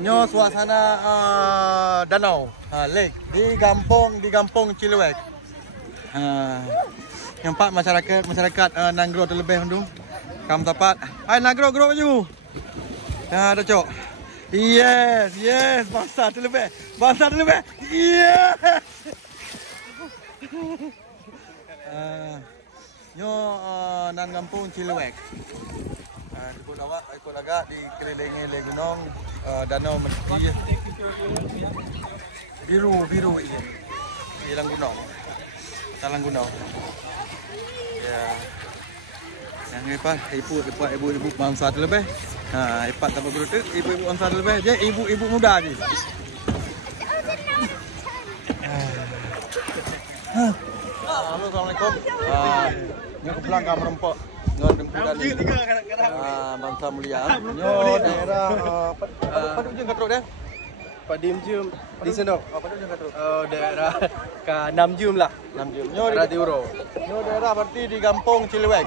Nyo suasana danau, lake di kampung Ciluek. Nampak masyarakat Nanggro terlebih tu. Kamu dapat. Hai Nanggro maju. Ada cok. Yes, bangsa terlebih. Yes. Nyo nan kampung Ciluek. Ikut awak, ikut agak dikelilingi oleh gunung, danau mesti biru ini. Hilang gunung. Talang gunung. Ya. Yang hebat, ibu bangsa terlebih. Hebat tanpa berut, ibu bangsa terlebih. Dia ibu muda ni. Halo, Assalamualaikum. Nyo belakang merempok. Nyo dempudan ni. Bangsa mulia. Nyo daerah Paduk Jeng Katruk dah. Padim Jum di sana. Paduk Jeng Katruk. Daerah ke 6 Jum lah. 6 Jum. Nyo di Uro. Nyo daerah berarti di kampung Ciluek.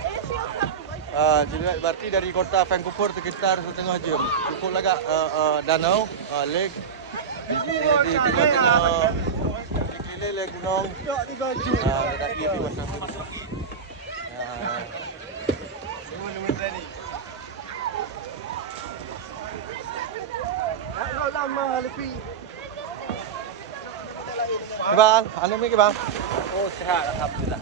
Ciluek berarti dari kota Vancouver sekitar 1,5 jam. Cukup agak danau, lake di tengah-tengah dikelilingi gunung. Ada di masa lama lebih. Bang, anu ni bang. Oh, sehat alhamdulillah.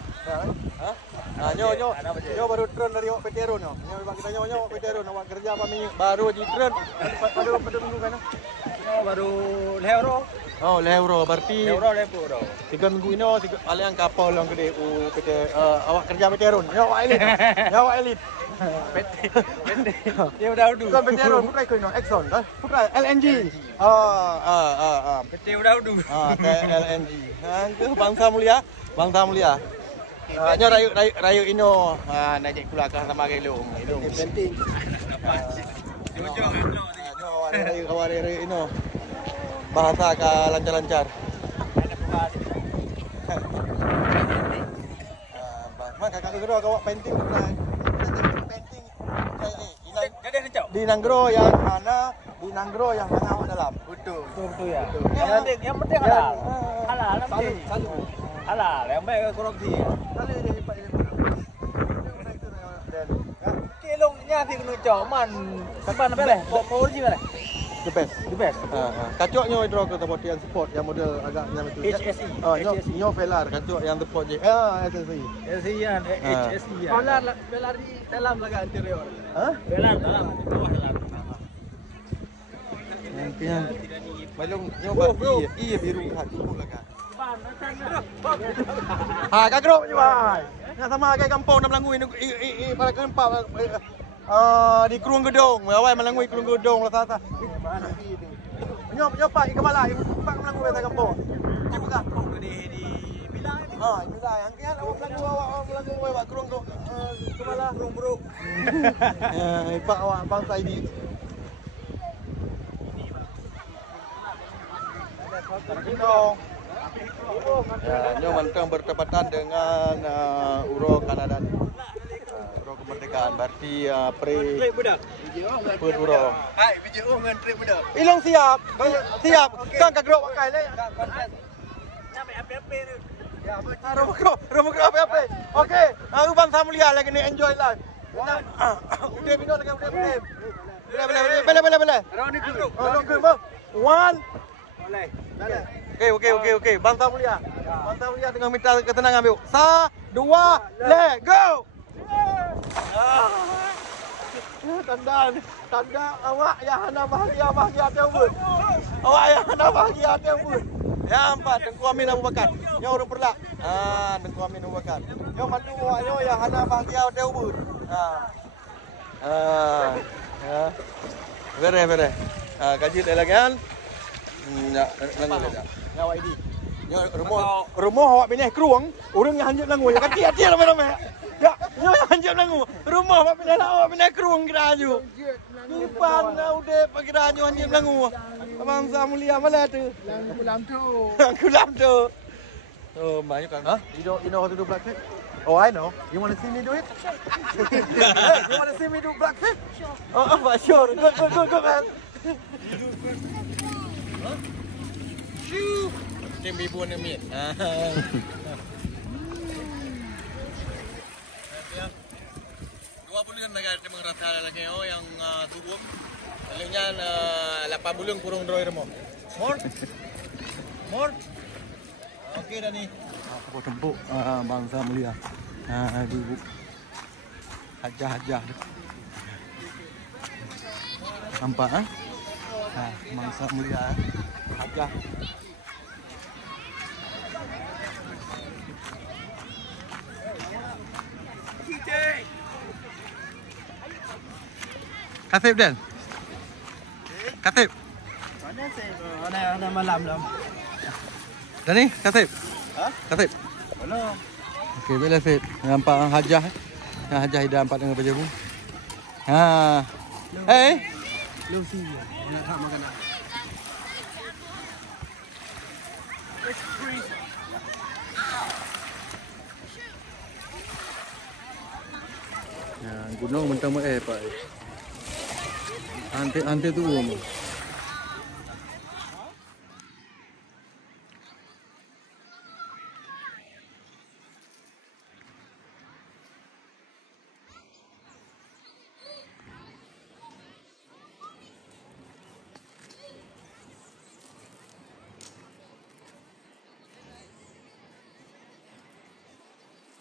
Nyo baru turun dari PTRO nyo. Nyo bang kita nyo PTRO awak kerja apa minggu baru je turun pada minggu kan. Baru lehoro. Oh, lehoro berarti Lehoro. 3 minggu ini paling kapal yang gede PT awak kerja PTRO. Nyo awak elit. Dia udah udu. Bukan PTRO, putra ikut no Exxon kan? Putra LNG. PT udah udu. LNG. Ke bangsa mulia. Nyo rayu ino naik keluar ke sama gelung. Penting. Nyo rayu ino. Bahasa ke lancar-lancar. Kakak kedua kau painting. Di Nanggro yang mana awak dalam. Betul ya. Yang penting halal. Halal penting. Halal, yang baik korupsi. Kilongnya sih kena coman. Kapan apa leh? Power ji mana? The best. Kacoknya itu ke tempat yang sport yang model agaknya betul. HSI. Nyo velar kacok yang tempat je. HSI. HSI. Velar di dalam laga interior. Velar dalam, bawah velar. Yang belum nyoba iya biru hati pula kan. Kagro je bai. Yang sama kayak kampung nak melangui pada kempak di Kerung Gedong. Awai melangui Kerung Gedong lah sasa. Nyo pak ikan malai pak melangui pada kampung. Di buka di bilang ini. Ini dah yang kan awak melangui awak Kerung kemala Kerung Buruk. Pak awak bangsa ini. Nyo mantang bertepatan dengan Uro Kanada. Uro kemerdekaan berarti budak. Uro. Hai, video dengan trip budak. Ilong siap. Kan kagro pakai le. Sampai apa-apa tu. Ya, rumah apa? Okey, aku bangsa mulia lagi ni enjoy life. Udah bino lagi udah. Boleh. Round itu. One. Boleh. Okey. Bangsa mulia dengan minta ketenangan ambil. 1, 2, let go. Tanda awak yang hana bahagia tiambut. Ya empat Tengku Amin Abu Bakar. Nyo urut perlak. Tengku Amin Abu Bakar. Nyo mandu awak nyo yang hana bahagia tiambut. Bere. Kaji lagi kan. Nyawa ini. Rumah awak pindah keruang, orang yang hanjut langu. Hati-hati ramai-ramai. Ya, nyo yang hanjut langu. Rumah awak pindah keruang kira aju. Lupa udah kira aju hanjut langu. Bangsa mulia mana tu? Kulam tu. Oh, banyak kan? You know how to do blackflip? Oh, I know. You want to see me do it? You want to see me do blackflip? Sure. Oh, sure. Good, man. Tim ibu ni mit. Dua bulan mereka cuma rasa lagi yang tubuh. Lalunya 8 bulan kurang droid mo. More. Okey dah ni. Aku tempuk bangsa mulia. Ibu. Hajah. Nampak bangsa mulia. Hajah. Kasih Dan. Kasih. Ada malam dah. Dah ni, kasih. Ha? Kasih. Belum. Okey, bila Fit. Nampak Hajah. Yang Hajah dah nampak dengan baju pun. Lu sih. Nak tak makan apa? Gunung mentang Pak. Ante tu mo.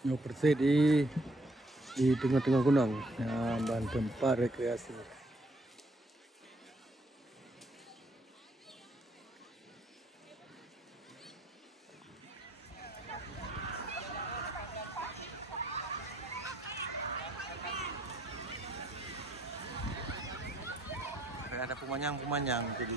Yo persis di tengah-tengah gunung, bahan tempat rekreasi. Ada pemanyang jadi.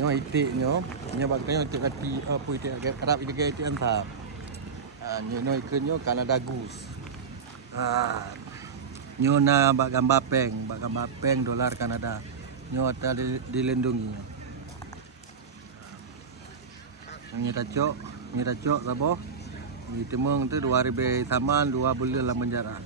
Nyo itik nyo baganya itik hati apa itik kerap itik antap. Nyo ikan nyo Canada Goose. Nyo na bak gambar peng dolar Kanada. Nyo ada dilindungi. Nyo tacok sabo. Ni temung tu 2000 saman 2 bulan dalam penjara.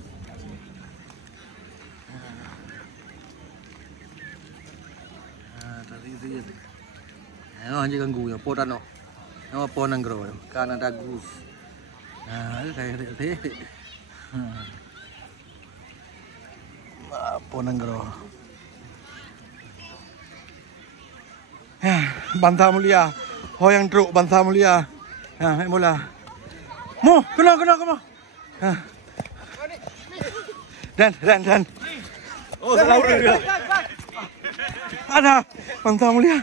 Anjing ganggu ya, potan no. Nama ponang gro, Canada Goose. Itu saya. Ponang gro. Bangsa mulia, hoyang truk bangsa mulia. Mula. Mu, kena. Dan. Oh, salah dia. Ada bangsa mulia.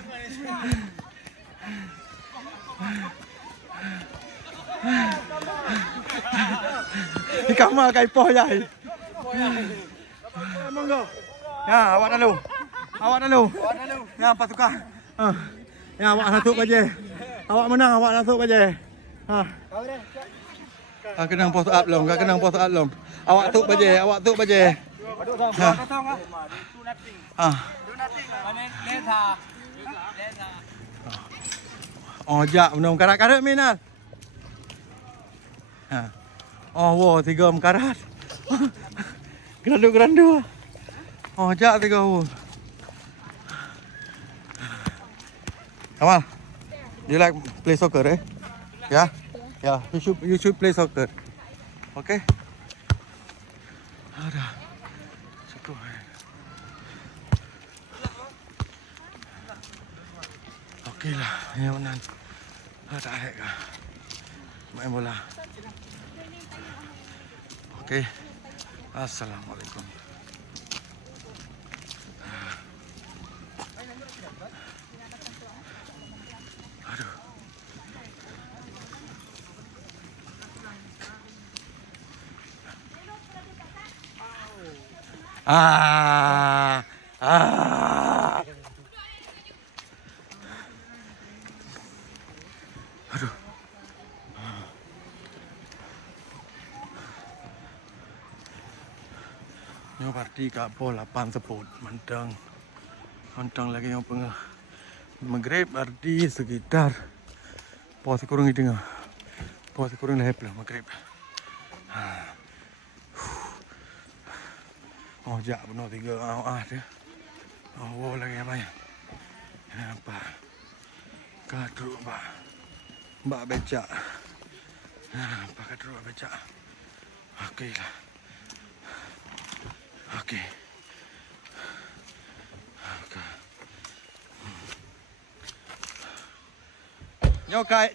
Di kamar kai poh jai. Monggo. Ya, awak dulu. Ya, pasukan. Ya, awak masuk baje. Awak menang, awak masuk baje. Kena pos up long, Awak tuk baje. Oh, jak menang karat-karat minal. Oh, wow, 3 karat. Gerandu. Oh, jak 3 wow. Kamal, you like play soccer, eh? Yeah? Yeah, you should play soccer. Okay? Ada. Cukup. Okey lah, yang menang. Ada air kah? Main bola. Okey. Assalamualaikum. Aduh. Aduh. Nyo parti kat pol 8 seput mantang. Mantang lagi yang pengah. Maghrib parti sekitar pol kurang itu ngah. Pol kurang lehep lah maghrib. Oh jak benar 3 dia. Oh lagi apa ya? Apa? Kadru mbak becak. Apa kadru becak? Okey lah. Okey.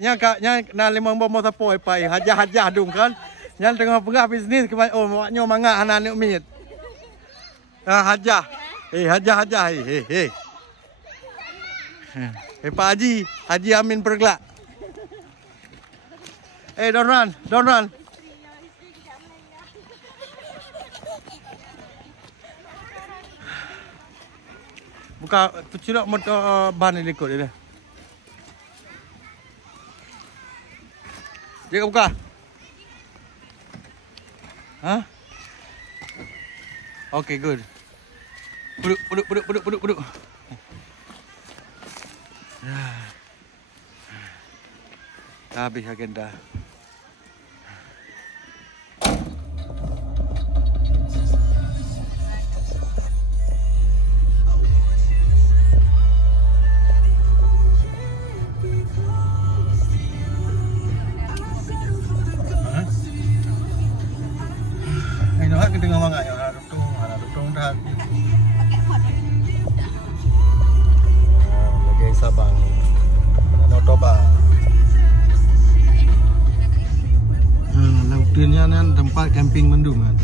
Nya na limang bomo sapoi pai hajah dung kan. Nya tengah pengah bisnis ke oh maknyo mangak anak ni umit. Hajah. Hajah. Hei. Pak Haji Amin Pergelak. Don't run. Buka tu cilok motor ban ni ikut dia. Dia buka. Hah? Okay, good. Duduk. Habis agenda. Tengah mangga ya, ada dukung dah. Lagi Sabang, Notoba. Lautnya nan tempat camping mendung kan.